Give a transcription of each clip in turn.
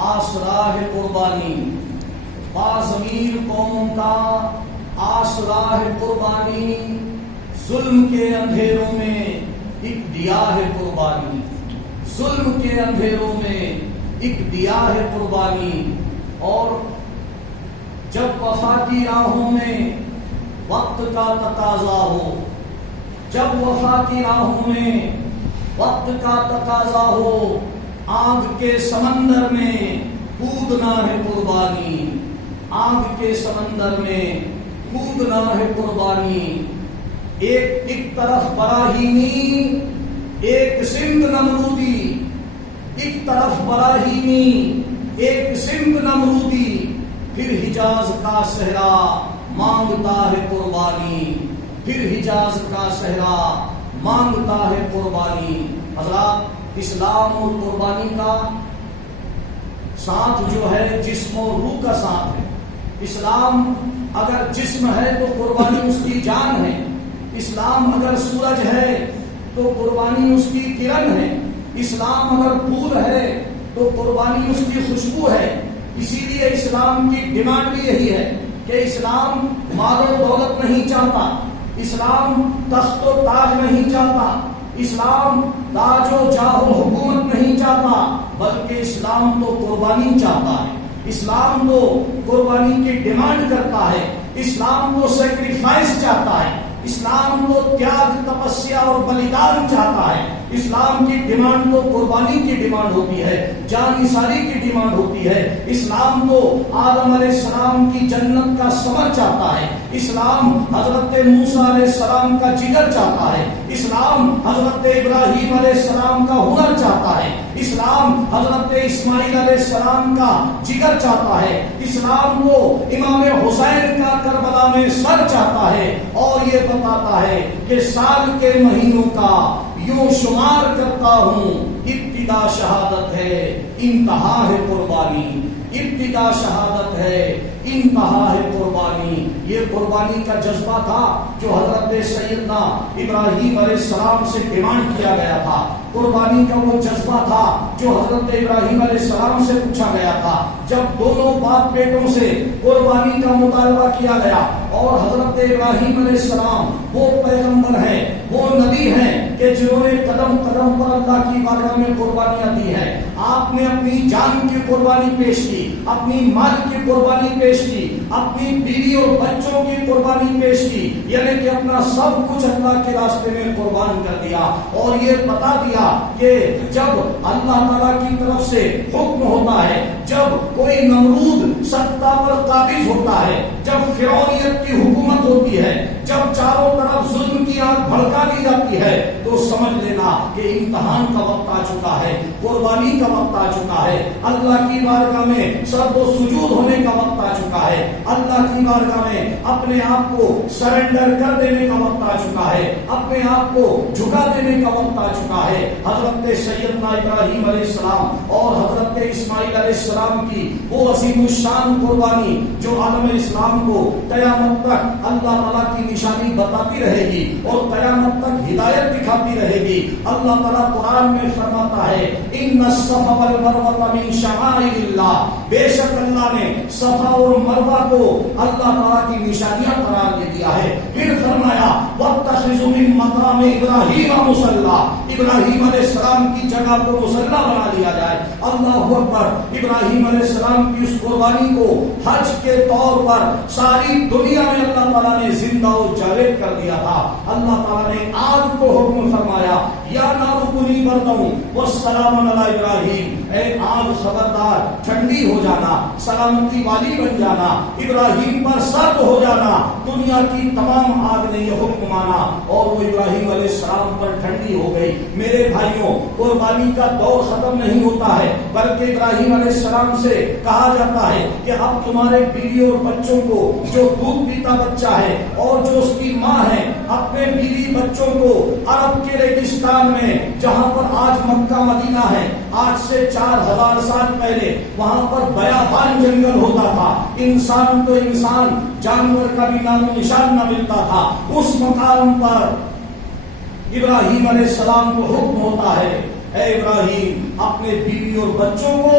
آسرا ہے قربانی، باضمیر قوموں کا آسرا ہے قربانی، ظلم کے اندھیروں میں ایک دیا ہے قربانی، ظلم کے اندھیروں میں ایک دیا ہے قربانی۔ اور جب وفا کی راہوں میں وقت کا تقاضا ہو، جب وفا کی راہوں میں وقت کا تقاضا ہو، آگ کے سمندر میں کودنا ہے قربانی، آگ کے سمندر میں کودنا ہے قربانی۔ ایک طرف براہیمی، ایک سمت نمرودی، ایک طرف براہیمی، ایک سمت نمرودی، پھر حجاز کا صحرا مانگتا ہے قربانی، پھر حجاز کا صحرا مانگتا ہے قربانی۔ حضرات، اسلام اور قربانی کا ساتھ جو ہے جسم و روح کا ساتھ ہے۔ اسلام اگر جسم ہے تو قربانی اس کی جان ہے، اسلام اگر سورج ہے تو قربانی اس کی کرن ہے، اسلام اگر پھول ہے تو قربانی اس کی خوشبو ہے۔ اسی لیے اسلام کی ڈیمانڈ بھی یہی ہے کہ اسلام مال و دولت نہیں چاہتا، اسلام تخت و تاج نہیں چاہتا، اسلام تاج و جاہ و حکومت نہیں چاہتا، بلکہ اسلام تو قربانی چاہتا ہے۔ اسلام تو قربانی کی ڈیمانڈ کرتا ہے، اسلام تو سیکریفائس چاہتا ہے، اسلام تو تیاگ، تپسیا اور بلیدان چاہتا ہے۔ اسلام کی ڈیمانڈ تو قربانی کی ڈیمانڈ ہوتی ہے، جان نثاری کی ڈیمانڈ ہوتی ہے۔ اسلام تو آدم علیہ السلام کی جنت کا ثمر چاہتا ہے، اسلام حضرت موسیٰ علیہ السلام کا جگر چاہتا ہے، اسلام حضرت ابراہیم علیہ السلام کا ہنر چاہتا ہے، اسلام حضرت اسماعیل علیہ السلام کا جگر چاہتا ہے، اسلام تو امام حسین کا کربلا میں سر چاہتا ہے، اور یہ بتاتا ہے کہ سال کے مہینوں کا یوں شمار کرتا ہوں، ابتدا شہادت ہے انتہا ہے قربانی، ابتدا شہادت ہے انتہا ہے قربانی۔ یہ قربانی کا جذبہ تھا جو حضرت سیدنا ابراہیم علیہ السلام سے ڈیمانڈ کیا گیا تھا، قربانی کا وہ جذبہ تھا جو حضرت ابراہیم علیہ السلام سے پوچھا گیا تھا۔ جب دونوں باپ بیٹوں سے قربانی کا مطالبہ کیا گیا، اور حضرت ابراہیم علیہ السلام وہ پیغمبر ہیں، وہ نبی ہیں کہ جنہوں نے قدم قدم پر اللہ کی بارگاہ میں قربانیاں دی ہیں، آپ نے اپنی جان کی قربانی پیش کی، اپنی مال کی قربانی پیش کی، اپنی بیوی اور بچوں کی قربانی پیش کی، یعنی کہ اپنا سب کچھ اللہ کے راستے میں قربان کر دیا، اور یہ بتا دیا کہ جب اللہ تعالیٰ کی طرف سے حکم ہوتا ہے، جب کوئی نمرود سطح پر قابض ہوتا ہے، جب فرعونیت کی حکومت ہوتی ہے، جب چاروں طرف ظلم کی آگ بھڑکا دی جاتی ہے، تو سمجھ لینا کہ امتحان کا وقت آ چکا ہے، قربانی کا وقت آ چکا ہے، اللہ کی بارگاہ میں سر و سجود ہونے کا وقت آ چکا ہے، اللہ کی بارگاہ میں اپنے آپ کو سرنڈر کر دینے کا وقت آ چکا ہے، اپنے آپ کو جھکا دینے کا وقت آ چکا ہے۔ حضرت سیدنا ابراہیم علیہ السلام اور حضرت اسماعیل علیہ السلام کی وہ عظیم الشان قربانی جو عالم اسلام کو قیامت تک اللہ تعالیٰ کی نشانی بتاتی رہے گی اور قیامت تک ہدایت دکھاتی رہے گی۔ اللہ تعالیٰ قرآن میں فرماتا ہے ان الصفا والمروہ من شعائر اللہ، بے شک اللہ نے صفا اور مروہ کو اللہ تعالیٰ کی نشانیاں قرار دے دیا ہے۔ پھر فرمایا واتخذوا من مقام ابراہیم مصلی، ابراہیم علیہ السلام کی جگہ کو مصلی بنا لیا جائے۔ اللہ اکبر، ابراہیم علیہ السلام کی اس قربانی کو حج کے طور پر ساری دنیا میں اللہ تعالیٰ نے زندہ و جاوید کر دیا تھا۔ اللہ تعالیٰ نے آگ کو حکم فرمایا یا نار کونی برداً والسلام علی ابراہیم، اے آگ خبردار ٹھنڈی ہو جانا، سلامتی والی بن جانا، ابراہیم پر سرد ہو جانا۔ دنیا کی تمام آگ نے یہ حکم مانا اور وہ ابراہیم علیہ السلام پر ٹھنڈی ہو گئی۔ میرے بھائیوں، قربانی کا دور ختم نہیں ہوتا ہے، بلکہ ابراہیم علیہ السلام سے کہا جاتا ہے کہ اب تمہارے بیوی اور بچوں کو، جو دودھ پیتا بچہ ہے اور جو اس کی ماں ہے، اپنے بیوی بچوں کو عرب کے ریگستان میں، جہاں پر آج مکہ مدینہ ہے، آج سے 4000 سال پہلے وہاں پر بیابان جنگل ہوتا تھا، انسان تو انسان، جانور کا بھی نام و نشان نہ ملتا تھا۔ اس مقام پر ابراہیم علیہ السلام کو حکم ہوتا ہے، اے ابراہیم اپنے بیوی اور بچوں کو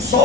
100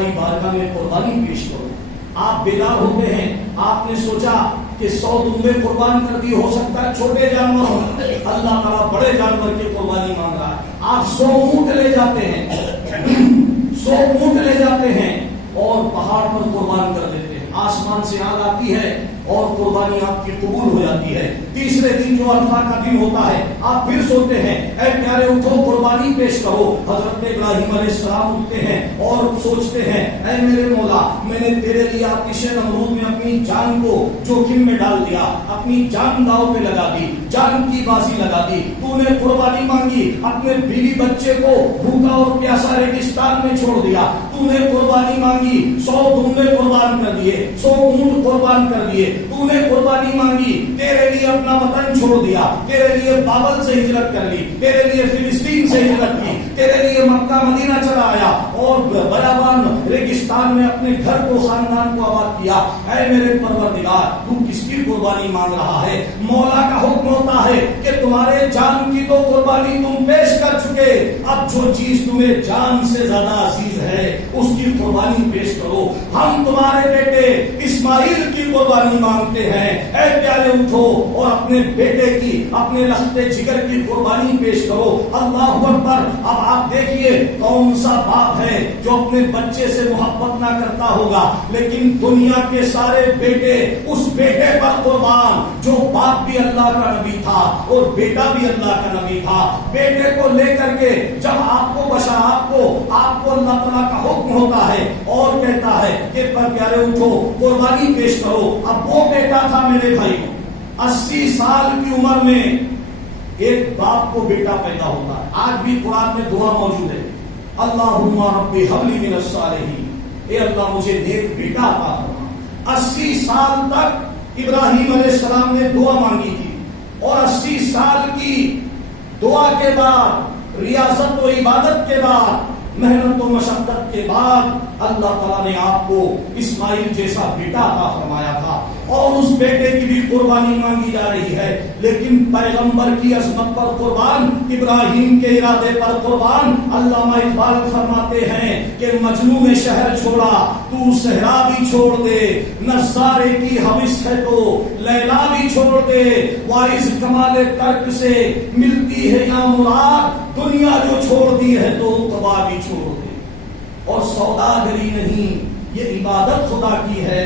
ہماری بارگاہ میں قربانی پیش کرو. آپ بیدار ہوتے ہیں, آپ نے سوچا کہ 100 دمبے قربان کر دی, ہو سکتا ہے چھوٹے جانور ہوں, اللہ تعالیٰ بڑے جانور کی قربانی مانگ رہا ہے. آپ 100 اونٹ لے جاتے ہیں, 100 اونٹ لے جاتے ہیں اور پہاڑ پر قربان کر دیتے ہیں. آسمان سے آگ آتی ہے اور قربانی آپ کی قبول ہو جاتی ہے. تیسرے دن جو عرفہ کا دن ہوتا ہے, آپ پھر سوچتے ہیں اے پیارے اٹھو قربانی پیش کرو. حضرت ابراہیم علیہ السلام اٹھتے ہیں اور سوچتے ہیں اے میرے مولا, میں نے تیرے لیے آتش نمرود میں اپنی جان کو جوخم میں ڈال دیا, اپنی جان داؤ پہ لگا دی, جان کی بازی لگا دی. تو نے قربانی مانگی, اپنے بیوی بچے کو بھوکا اور پیاسا ریگستان میں چھوڑ دیا. تو نے قربانی مانگی, 100 دمبے قربان کر دیے, 100 اونٹ قربان کر دیے. تو نے قربانی مانگی, تیرے لیے اپنا وطن چھوڑ دیا, تیرے لیے بابل سے ہجرت کر لی, تیرے لیے فلسطین سے ہجرت کی, تیرے لیے مکہ مدینہ چلا آیا اور بیابان ریگستان میں اپنے گھر کو خاندان کو آباد کیا. اے میرے پروردگار, تو کس کی قربانی مانگ رہا ہے؟ مولا کا حکم ہوتا ہے کہ تمہارے جان کی تو قربانی تم پیش کر چکے, اب جو چیز تمہیں جان سے زیادہ عزیز ہے اس کی قربانی پیش کرو. ہم تمہارے بیٹے اسماعیل کی قربانی مانگتے ہیں. اے پیارے اٹھو اور اپنے بیٹے کی, اپنے لختے جگر کی قربانی پیش کرو. اللہ اکبر. اب آپ دیکھیے کون سا باپ ہے جو اپنے بچے سے محبت نہ کرتا ہوگا, لیکن دنیا کے سارے بیٹے اس بیٹے پر قربان جو باپ بھی اللہ کا نبی تھا اور بیٹا بھی اللہ کا نبی تھا. بیٹے کو لے کر کے جب آپ کو بشا, آپ کو اللہ تعالیٰ کا حکم ہوتا ہے اور کہتا ہے کہ پر پیارے اٹھو قربانی پیش کرو. اب وہ بیٹا تھا میرے بھائی, 80 سال کی عمر میں ایک باپ کو بیٹا پیدا ہوتا ہے. آج بھی قرآن میں دعا موجود ہے, اللہم رب ہب لی من الصالحین, اے اللہ مجھے نیک بیٹا عطا فرما. 80 سال تک ابراہیم علیہ السلام نے دعا مانگی تھی اور 80 سال کی دعا کے بعد, ریاضت و عبادت کے بعد, محنت و مشقت کے بعد اللہ تعالیٰ نے آپ کو اسماعیل جیسا بیٹا عطا فرمایا تھا اور اس بیٹے کی بھی قربانی مانگی جا رہی ہے. لیکن پیغمبر کی عظمت پر قربان, ابراہیم کے ارادے پر قربان. علامہ اقبال فرماتے ہیں کہ مجنوں نے شہر چھوڑا, تو صحرا بھی چھوڑ دے, نظارے کی حوث ہے تو لیلا بھی چھوڑ دے, وائز کمال ترک سے ملتی ہے یا مراد, دنیا جو چھوڑ دی ہے تو تباہ بھی چھوڑ دے. اور سوداگری نہیں, یہ عبادت خدا کی ہے.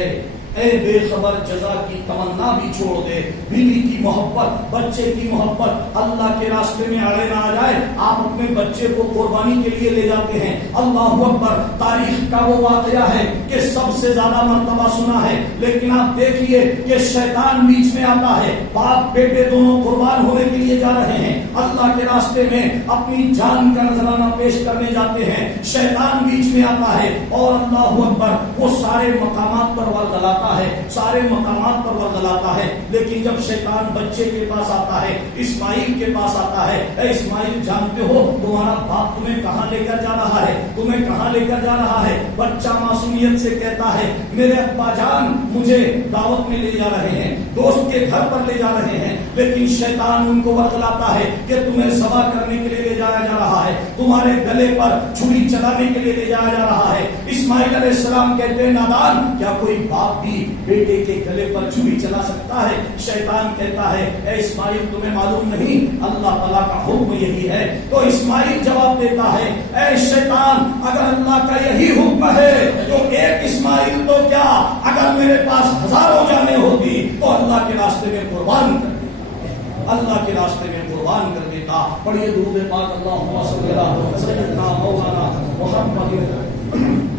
اے بے خبر جزا کی تمنا بھی چھوڑ دے. بیوی کی محبت, بچے کی محبت اللہ کے راستے میں اڑے نہ آ جائے. آپ اپنے بچے کو قربانی کے لیے لے جاتے ہیں. اللہ اکبر. تاریخ کا وہ واقعہ ہے کہ سب سے زیادہ مرتبہ سنا ہے, لیکن آپ دیکھیے کہ شیطان بیچ میں آتا ہے. باپ بیٹے دونوں قربان ہونے کے لیے جا رہے ہیں, اللہ کے راستے میں اپنی جان کا نذرانہ پیش کرنے جاتے ہیں. شیطان بیچ میں آتا ہے اور اللہ اکبر وہ سارے مقامات پر ورگلاتا ہے, سارے مقامات پر ورگلاتا ہے. لیکن جب شیطان بچے کے پاس آتا ہے, اسماعیل کے پاس آتا ہے, اے اسماعیل جانتے ہو تمہارا باپ تمہیں کہاں لے کر جا رہا ہے, تمہیں کہاں لے کر جا رہا ہے. بچہ معصومیت سے کہتا ہے میرے ابا جان مجھے دعوت میں لے جا رہے ہیں, دوست کے گھر پر لے جا رہے ہیں. لیکن شیطان ان کو ورگلاتا ہے کہ تمہیں ذبح کرنے کے لیے لے جایا جا رہا ہے, تمہارے گلے پر چھری چلانے کے لیے لے جایا جا رہا ہے. اسماعیل علیہ السلام کہتے ہیں نادان, کیا کوئی باپ بھی بیٹے کے گلے پر چھری چلا سکتا ہے؟ شیطان کہتا ہے اے اسماعیل تمہیں معلوم نہیں اللہ تعالیٰ کا حکم یہی ہے. تو اسماعیل جواب دیتا ہے اے شیطان اگر اللہ کا یہی حکم ہے تو ایک اسماعیل تو کیا, اگر میرے پاس ہزاروں جانیں ہوتی تو اللہ کے راستے میں قربان کر دیتا, اللہ کے راستے میں قربان کر دیتا. پڑھیے درود پاک اللہم صلی علی سیدنا مولانا محمد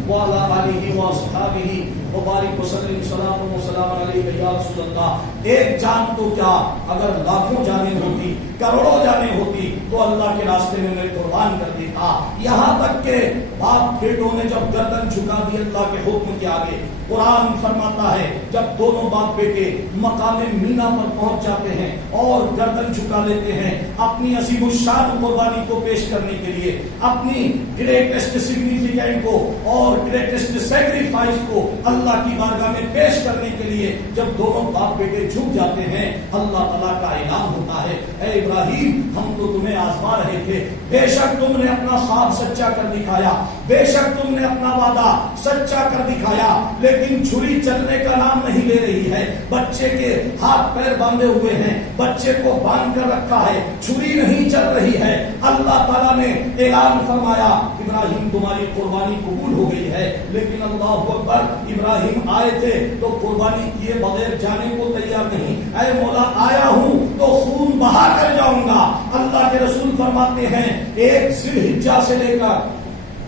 وعلی آلہ واصحابہ وبارک وسلم. سلام و سلام علیہ یا رسول اللہ. ایک جان تو کیا اگر لاکھوں جانیں ہوتی, کروڑوں جانیں ہوتی تو اللہ کے راستے میں انہیں قربان کر دیتا. یہاں تک کہ باپ بیٹوں نے جب گردن جھکا دی اللہ کے حکم کے آگے, قرآن فرماتا ہے جب دونوں باپ بیٹے مقام مینا پر پہنچ جاتے ہیں اور گردن جھکا لیتے ہیں اپنی عظیم الشان قربانی کو پیش کرنے کے لیے, اپنی گریٹسٹ سگنیفیکینٹ کو اور گریٹسٹ سیکریفائس کو اللہ کی بارگاہ میں پیش کرنے کے لیے جب دونوں باپ بیٹے جھک جاتے ہیں, اللہ تعالیٰ کا اعلان ہوتا ہے اے ابراہیم ہم تو تمہیں آزما رہے تھے, بے شک تم نے اپنا خواب سچا کر دکھایا, بے شک تم نے اپنا وعدہ سچا کر دکھایا، لیکن چھری چلنے کا نام نہیں لے رہی ہے۔ بچے کے ہاتھ پیر باندھے ہوئے ہیں، بچے کو باندھ کر رکھا ہے، چھری نہیں چل رہی ہے۔ اللہ تعالیٰ نے اعلان فرمایا ابراہیم تمہاری قربانی قبول ہو گئی ہے، لیکن اللہ اکبر، ابراہیم آئے تھے تو قربانی کیے بغیر جانے کو تیار نہیں۔ اے مولا آیا ہوں تو خون بہا کر جاؤں گا۔ اللہ کے رسول فرماتے ہیں 1 ذی الحجہ سے لے کر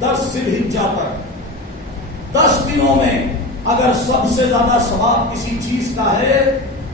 10 ذی الحجہ تک 10 دنوں میں اگر سب سے زیادہ ثواب کسی چیز کا ہے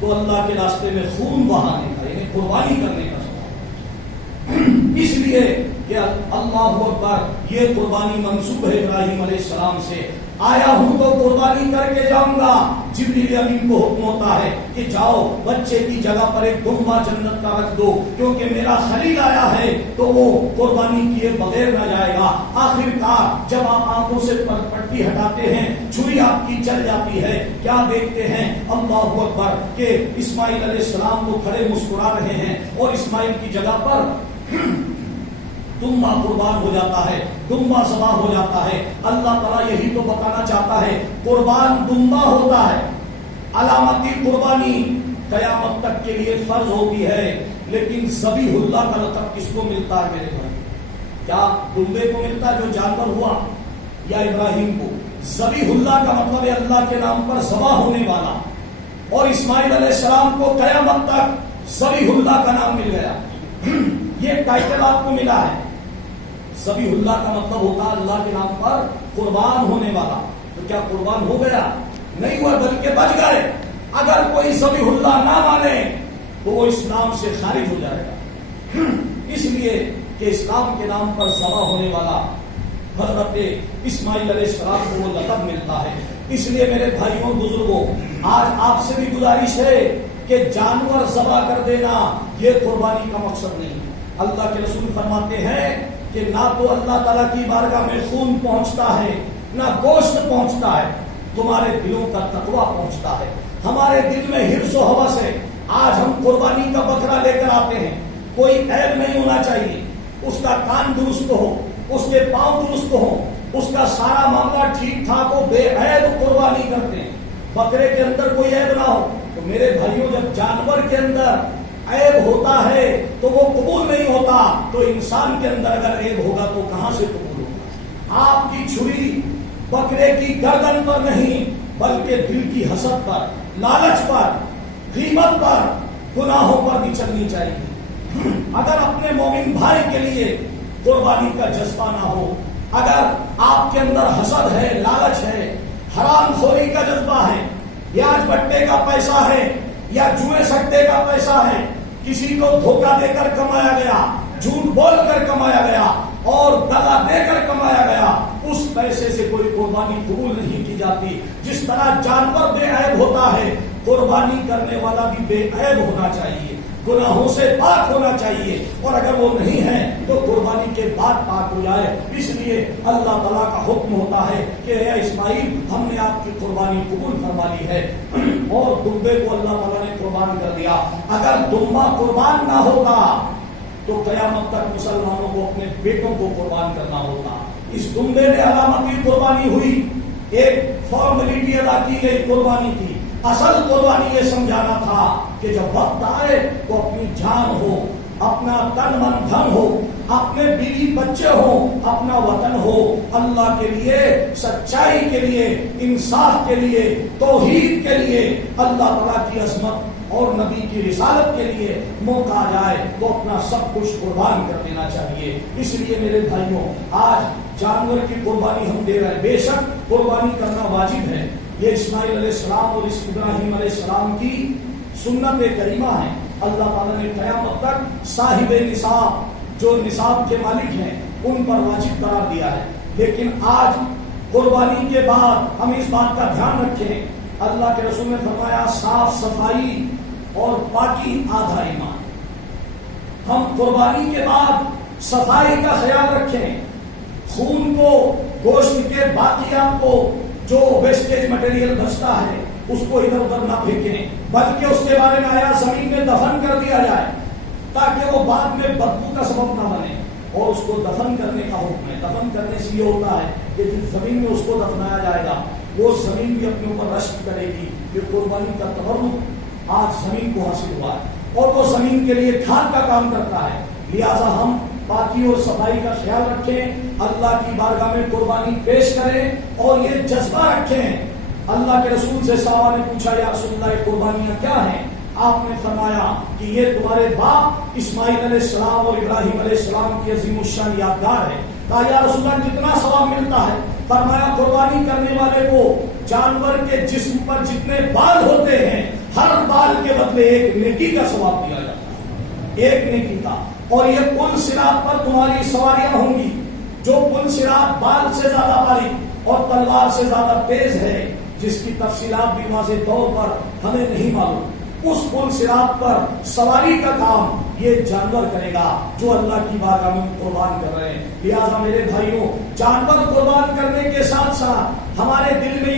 تو اللہ کے راستے میں خون بہانے کا، یعنی قربانی کرنے کا ثواب۔ اس لیے کہ اللہ اکبر، یہ قربانی منسوب ہے ابراہیم علیہ السلام سے۔ آیا ہوں تو قربانی کر کے جاؤں گا۔ جبریل امین کو حکم ہوتا ہے کہ جاؤ بچے کی جگہ پر ایک دمبا جنت کا رکھ دو، کیونکہ میرا خلیل آیا ہے تو وہ قربانی کیے بغیر نہ جائے گا۔ آخر کار جب آپ آنکھوں سے پٹی ہٹاتے ہیں، چھری آپ کی چل جاتی ہے، کیا دیکھتے ہیں؟ اللہ اکبر کہ اسماعیل علیہ السلام تو کھڑے مسکرا رہے ہیں اور اسماعیل کی جگہ پر دمبا قربان ہو جاتا ہے، دمبا ذبح ہو جاتا ہے۔ اللہ تعالیٰ یہی تو بتانا چاہتا ہے، قربان دمبا ہوتا ہے۔ علامتی قربانی قیامت تک کے لیے فرض ہوتی ہے، لیکن ذبیح اللہ کا لقب کس کو ملتا ہے میرے بھائی؟ کیا دمبے کو ملتا ہے جو جانور ہوا، یا ابراہیم کو؟ ذبیح اللہ کا مطلب ہے اللہ کے نام پر ذبح ہونے والا، اور اسماعیل علیہ السلام کو قیامت تک ذبیح اللہ کا نام مل گیا۔ یہ ٹائٹل آپ کو ملا ہے۔ ذبیح اللہ کا مطلب ہوتا ہے اللہ کے نام پر قربان ہونے والا۔ تو کیا قربان ہو گیا؟ نہیں ہوا، بلکہ بچ گئے۔ اگر کوئی ذبیح اللہ نہ مانے تو وہ اسلام سے خارج ہو جائے گا، اس لیے کہ اسلام کے نام پر ذبح ہونے والا حضرت اسماعیل علیہ السلام کو وہ لقب ملتا ہے۔ اس لیے میرے بھائیوں بزرگوں، آج آپ سے بھی گزارش ہے کہ جانور ذبح کر دینا یہ قربانی کا مقصد نہیں۔ اللہ کے رسول فرماتے ہیں کہ نہ تو اللہ تعالیٰ کی بارگاہ میں خون پہنچتا ہے، نہ گوشت پہنچتا ہے، تمہارے دلوں کا تقویٰ پہنچتا ہے۔ ہمارے دل میں حرص و ہوس ہے۔ آج ہم قربانی کا بکرا لے کر آتے ہیں، کوئی عیب نہیں ہونا چاہیے، اس کا کان درست ہو، اس کے پاؤں درست ہو، اس کا سارا معاملہ ٹھیک ٹھاک ہو، بے عیب قربانی کرتے ہیں۔ بکرے کے اندر کوئی عیب نہ ہو۔ تو میرے بھائیوں، جب جانور کے اندر عیب ہوتا ہے تو وہ قبول نہیں ہوتا، تو انسان کے اندر اگر عیب ہوگا تو کہاں سے قبول ہوگا؟ آپ کی چھری بکرے کی گردن پر نہیں، بلکہ دل کی حسد پر، لالچ پر، غیبت پر، گناہوں پر بھی چلنی چاہیے۔ اگر اپنے مومن بھائی کے لیے قربانی کا جذبہ نہ ہو، اگر آپ کے اندر حسد ہے، لالچ ہے، حرام خوری کا جذبہ ہے، بیاج بٹے کا پیسہ ہے یا جوئے سٹے کا پیسہ ہے، کسی کو دھوکہ دے کر کمایا گیا، جھوٹ بول کر کمایا گیا اور دغا دے کر کمایا گیا، اس پیسے سے کوئی قربانی قبول نہیں کی جاتی۔ جس طرح جانور بے عیب ہوتا ہے، قربانی کرنے والا بھی بے عیب ہونا چاہیے، گناہوں سے پاک ہونا چاہیے، اور اگر وہ نہیں ہے تو قربانی کے بعد پاک ہو جائے۔ اس لیے اللہ تعالیٰ کا حکم ہوتا ہے کہ اے اسماعیل، ہم نے آپ کی قربانی قبول فرما لی ہے، اور دمبے کو اللہ تعالیٰ نے قربان کر دیا۔ اگر دمبا قربان نہ ہوتا تو قیامت تک مسلمانوں کو اپنے بیٹوں کو قربان کرنا ہوتا۔ اس دمبے نے علامتی قربانی ہوئی، ایک فارمیلٹی ادا کی گئی قربانی کی۔ اصل قربانی یہ سمجھانا تھا کہ جب وقت آئے تو اپنی جان ہو، اپنا تن من دھن ہو، اپنے بیوی بچے ہو، اپنا وطن ہو، اللہ کے لیے، سچائی کے لیے، انصاف کے لیے، توحید کے لیے، اللہ تعالیٰ کی عظمت اور نبی کی رسالت کے لیے موقع آ جائے تو اپنا سب کچھ قربان کر دینا چاہیے۔ اس لیے میرے بھائیوں، آج جانور کی قربانی ہم دے رہے ہیں، بے شک قربانی کرنا واجب ہے۔ یہ اسماعیل علیہ السلام اور ابراہیم علیہ السلام کی سنت کریمہ ہے۔ اللہ تعالیٰ نے قیامت تک صاحب نصاب، جو نصاب کے مالک ہیں، ان پر واجب قرار دیا ہے۔ لیکن آج قربانی کے بعد ہم اس بات کا دھیان رکھیں، اللہ کے رسول نے فرمایا صاف صفائی اور پاکی آدھا ایمان۔ ہم قربانی کے بعد صفائی کا خیال رکھیں، خون کو، گوشت کے باقیات کو، جو ویسٹیج مٹیریل بچتا ہے اس کو ادھر ادھر نہ پھینکیں، بلکہ اس کے بارے میں آیا زمین میں دفن کر دیا جائے تاکہ وہ بعد میں بدبو کا سبب نہ بنے۔ اور اس کو دفن کرنے کا حکم ہے. دفن کرنے سے یہ ہوتا ہے کہ جس زمین میں اس کو دفنایا جائے گا وہ زمین بھی اپنے اوپر رشک کرے گی کہ قربانی کا تبرک آج زمین کو حاصل ہوا ہے اور وہ زمین کے لیے کھاد کا کام کرتا ہے. لہٰذا ہم پاکی اور صفائی کا خیال رکھیں, اللہ کی بارگاہ میں قربانی پیش کریں اور یہ جذبہ رکھیں. اللہ کے رسول سے صحابہ نے پوچھا یا رسول اللہ قربانیاں کیا ہیں؟ آپ نے فرمایا کہ یہ تمہارے باپ اسماعیل علیہ السلام اور ابراہیم علیہ السلام کی عظیم الشان یادگار ہے. کہا یا رسول اللہ کتنا ثواب ملتا ہے؟ فرمایا قربانی کرنے والے کو جانور کے جسم پر جتنے بال ہوتے ہیں ہر بال کے بدلے ایک نیکی کا ثواب دیا جاتا ہے, ایک نیکی کا. اور یہ پل صراط پر تمہاری سواریاں ہوں گی. جو پل صراط بال سے زیادہ باریک اور تلوار سے زیادہ تیز ہے, جس کی تفصیلات بھی واضح طور پر ہمیں نہیں معلوم, اس پل صراط پر سواری کا کام یہ جانور کرے گا جو اللہ کی بارگاہ میں قربان کر رہے ہیں. لہٰذا میرے بھائیوں, جانور قربان کرنے کے ساتھ ساتھ ہمارے دل میں